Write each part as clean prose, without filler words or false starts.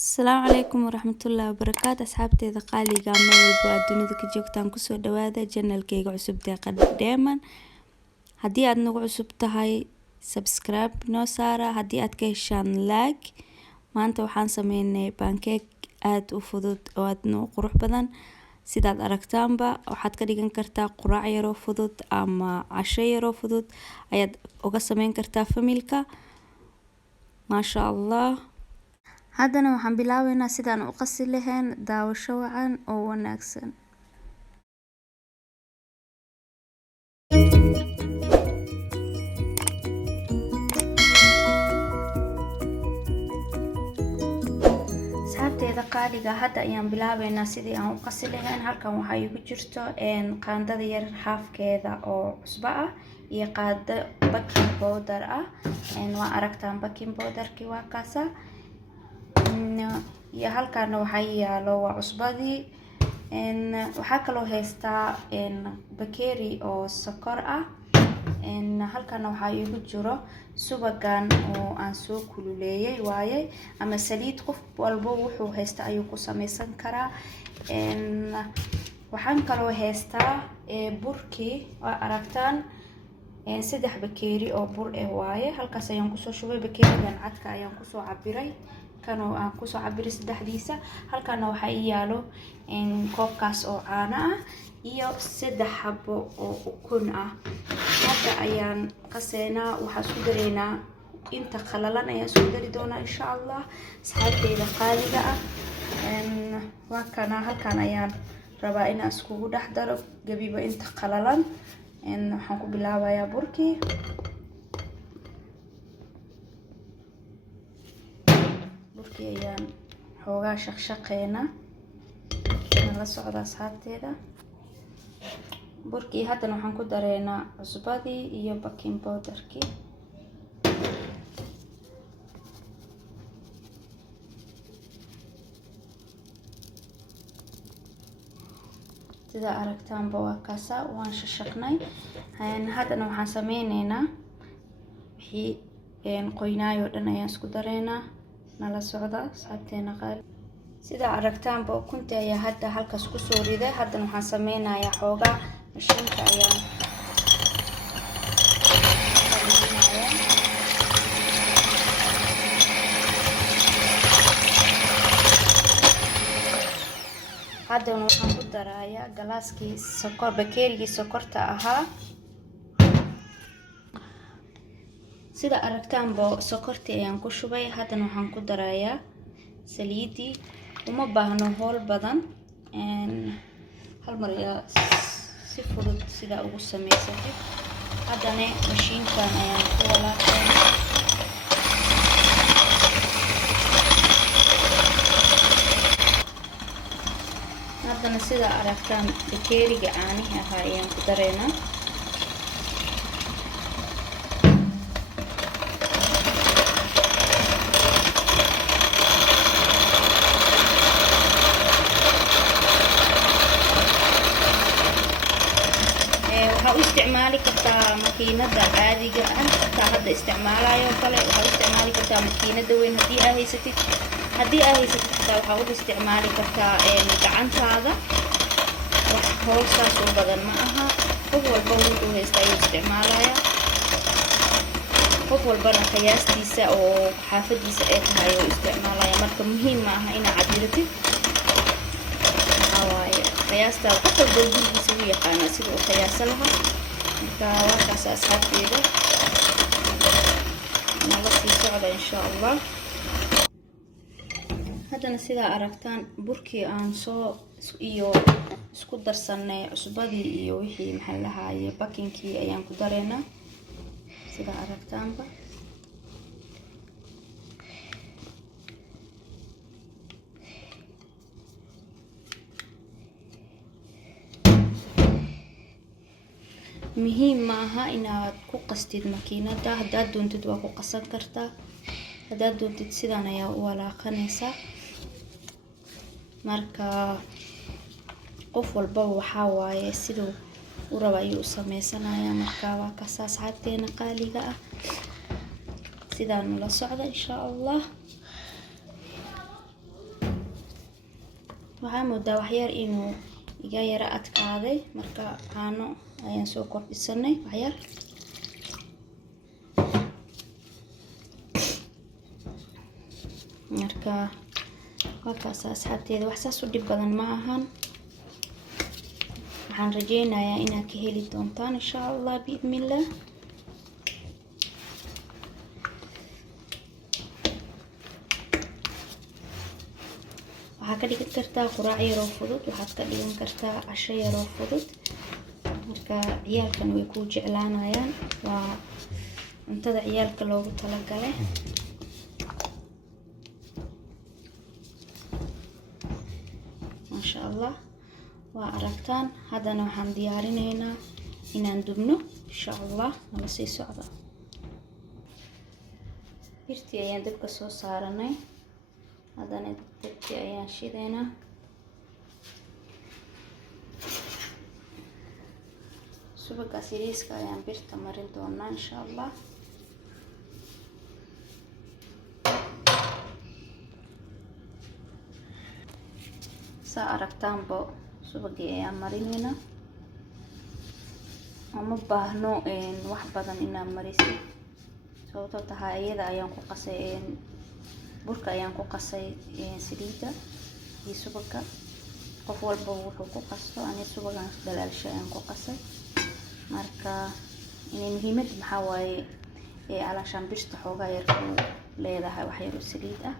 السلام عليكم ورحمة الله وبركاته أصحابتي قالي قامنا الدنيا كجوكتان كسو دوادا جنال كيغ عصبتي قداما هدي aad nagu cusub tahay subscribe noo saara haddii aad ka heshaan like maanta waxaan sameynay pancake aad u fudud oo aad u qurux badan sidaad aragtaanba waxaad ka dhigan kartaa quraac yar oo fudud ama casho yar oo fudud ayaad uga sameyn kartaa familka maasha Allah haddana waxaan bilaabeynaa sidaan u qasi lahayn daawasho wacan oo wanaagsan saabteeda qaaliga hadda ayaan bilaabeynaa sidii aan u qasi lahayn halkan waxa igu jirto qaandada yar halfkeeda oo cusbo ah iyo qaado baking powder ah waa aragtaan baking powderkii waa kaasa iyo halkan waxa yaalo waa cusbadii waxa kale oo haystaa bakeeri oo sokor ah halkan waxa igu jiro subagan oo aan soo kululeeyay waaye ama saliid qof walba wuxuu haystaa ayuu ku sameysan karaa waxaan kale oo haystaa burkii waa aragtaan saddex bakeeri oo bur waaye halkaas ayaan ku soo shubay bakeerigan cadka ayaan ku soo cabiray kanoo aan ku soo cabiray saddexdiisa halkaana waxa yaalo koobkaas oo caano ah iyo saddex xabo oo ukun ah hadda ayaan qaseynaa waxa isku dareynaa inta qalalan ayaan isku dari doonaa insha Allah saxaabteeda qaaliga ah waa kana halkan ayaan rabaa in aan isku dhex daro gabiba inta qalalan waxaan ku bilaabayaa burkii ayaan xoogaa shaqshaqeena la socda asxaabteeda burkii haddana waxaan ku dareynaa cusbadii iyo baking powderkii sida aragtaanba waa kaasa waan shaqnay haddana waxaan sameyneynaa wixii qoynaayo dhan ayaan isku dareynaa nala socda saabteena qaali sida aragtaanba ukunta ayaa hadda halkaas ku soo riday haddana waxaan sameynayaa xoogaa mashiinka ayaan haddana waxaan ku darayaa galaaskii sokor bakeerigii sokorta ahaa sida aragtaanba sokortii ayaan ku shubay haddana waxaan ku darayaa saliidii uma baahno hool badan hal mar ayaa si fudud sida ugu sameysatid haddana mashiinkan ayaan ku walaaqay haddana sida aragtaan bakeeriga caanihi ahaa ayaan ku dareynaa استعمالي كتا ماكينة عادية أنت هذا استعمالها كله استعمالي كتا ماكينة وين هدي ستي وحاول استعمالي كتا قعنت هذا هو صار بدل معها هو البول هو استعمالها هو البنا قياس ديسة أو حافظ ديسة هاي استعمالها مركب مهم معها إن عدلتي قياسته وقفل بالجل بسوية قانا سيدو قياس لها كواكاس أصحابتي نغسي سعودة إن شاء الله هذا نسيدا أركتان بركي أنسو إيو اسكو درساني عصبادي إيو وحي محلها إيو باكينكي أيام كدارينا سيدا أركتان با muhiim maaha inaad ku qastid makiinada hadaad doontid waa ku qasan kartaa hadaad doontid sidaan ayaa u walaaqanaysaa marka qof walba waxa waaye sidoo u raba ayuu sameysanayaa marka waa ka saasxaabteena qaaliga ah sidaan la socda insha Allah waxaa moodaa waxyar inuu iga yara adkaaday, marka caano ayaan soo kordhisanay waxyar. marka halkaas asxaabteeda wax saas u dhib badan ma ahan. waxaan rajeynayaa inaad ka heli doontaan insha Allah biidnillah. waxaa ka dhigan kartaa quraac yar oo fudud, waxaad ka dhigan kartaa casho yar oo fudud. marka ciyaalkan way ku jeclaanayaan, waa cuntada ciyaalka loogu talagalay. maasha Allah, waa aragtaan. haddana waxaan diyaarinaynaa inaan dubno insha Allah. nala sii socda. birtii ayaan dabka soo saaranay, haddana dabkii ayaan shidaynaa. subagaas yariiska ayaan birta marin doonaa insha Allah. saa aragtaanba subagii ayaan marinaynaa. uma baahno wax badan inaan mariso, sababtoo tahay iyada ayaan ku qasay burka ayaan ku qasay saliida iyo subaga. qof walba wuxuu ku qasto, ani subagan dalaalsha ayaan ku qasay. marka muhiimad maxaa waaye calaashaan birta xoogaa yar ku leedahay wax yar oo saliid ah.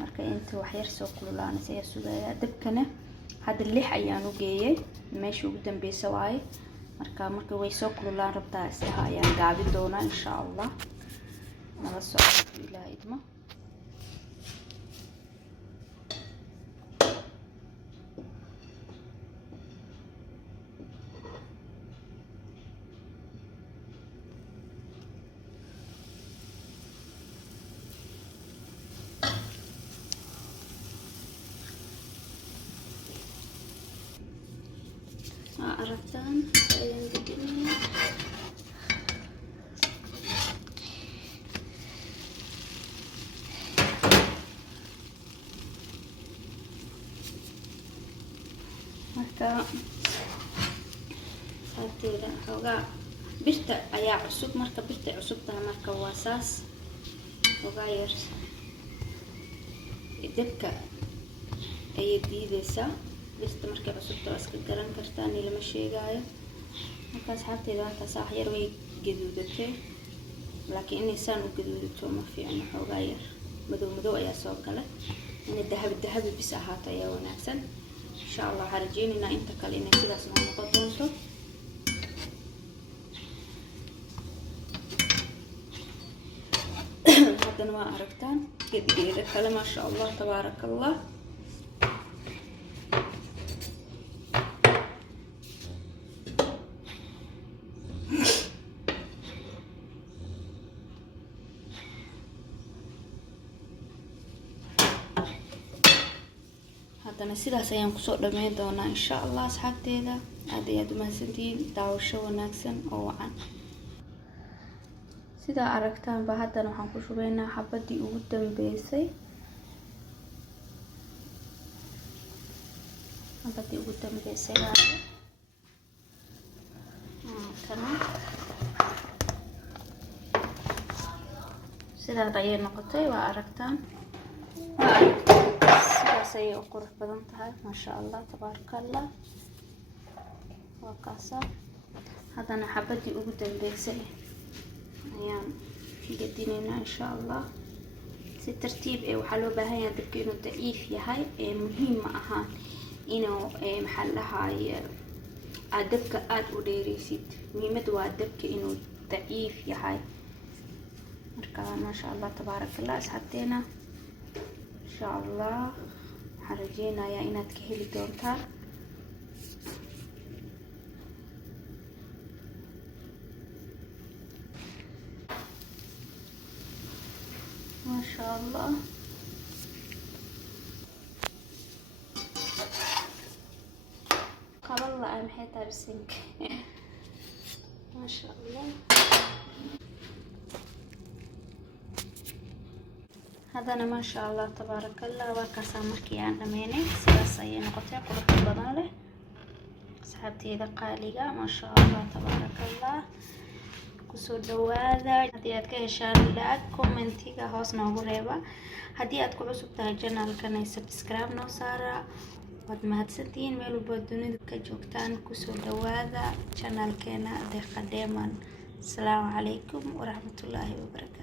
marka inta wax yar soo kululaanaysa ayaa sugayaa. dabkana hadda 6 ayaan u geeyay, meesha ugu dambeysa waaye. marka way soo kululaan rabtaa isaha ayaan gaabi doonaa insha Allah. nala socdo ilaa idmo. aragtaan ayaan dejinayaa. marka saarteeda xoogaa birta ayaa cusub, marka birta cusub tahay marka waa saas xoogaa yar dabka ayay diidaysaa. birta markay cusubta waa iska garan kartaa, ni lama sheegaayo. marka asxaabteeda halkaas wax yar way gaduudatay, laakiin inay saan u gaduudato ma fiicno. xoogaa yar madow ayaa soo gala, inay dahabi bis ahaato ayaa wanaagsan insha Allah. waxaan rajeynaynaa inta kale inay sidaas noqon doonto. haddana waa aragtaan gedigeeda kale maasha Allah tabaaraka Allah. haddana sidaas ayaan kusoo dhameyn doonaa insha Allah asxaabteeda. aad ayaad umahadsantihiin, daawasho wanaagsan oo wacan. sidaa aragtaanba haddana waxaan ku shubaynaa xabadii ugu dambeysay. sidaas ayay noqotay, waa aragtaan. sidaas ayay u qurux badan tahay maasha Allah tabaaraka Allah. waa kaasa. haddana xabadii ugu dambeysay ayaan gedinaynaa insha Allah. si tartiib waxaa loo baahan yahay dabka inuu daciif yahay. muhiim ma aha inuu maxaa lahaay dabka aad u dheeraysid. muhiimadu waa dabka inuu daciif yahay. marka maasha Allah tabaaraka Allah asxaabteena insha Allah. waxaan rajeynayaa inaad ka heli doontaan. maasha Allah. qabal la maxay tahay bisinka. maasha Allah. هذا ما شاء الله تبارك الله وكاسا مركي أنا ميني سلاسة نقطة قرب بدن له صحبتي إذا قالية ما شاء الله تبارك الله كسر دواذا هدي أتكهشان لاك كومنتيga hoos noogu reeba hadii aad ku cusub tahay channelkan subscribe noo saara waad mahadsantihiin meel walba dunida ka joogtaan kusoo dhawaada channelkeena Deeqa Dheeman. Assalaamu calaykum waraxmatullaahi wabarakaatuh.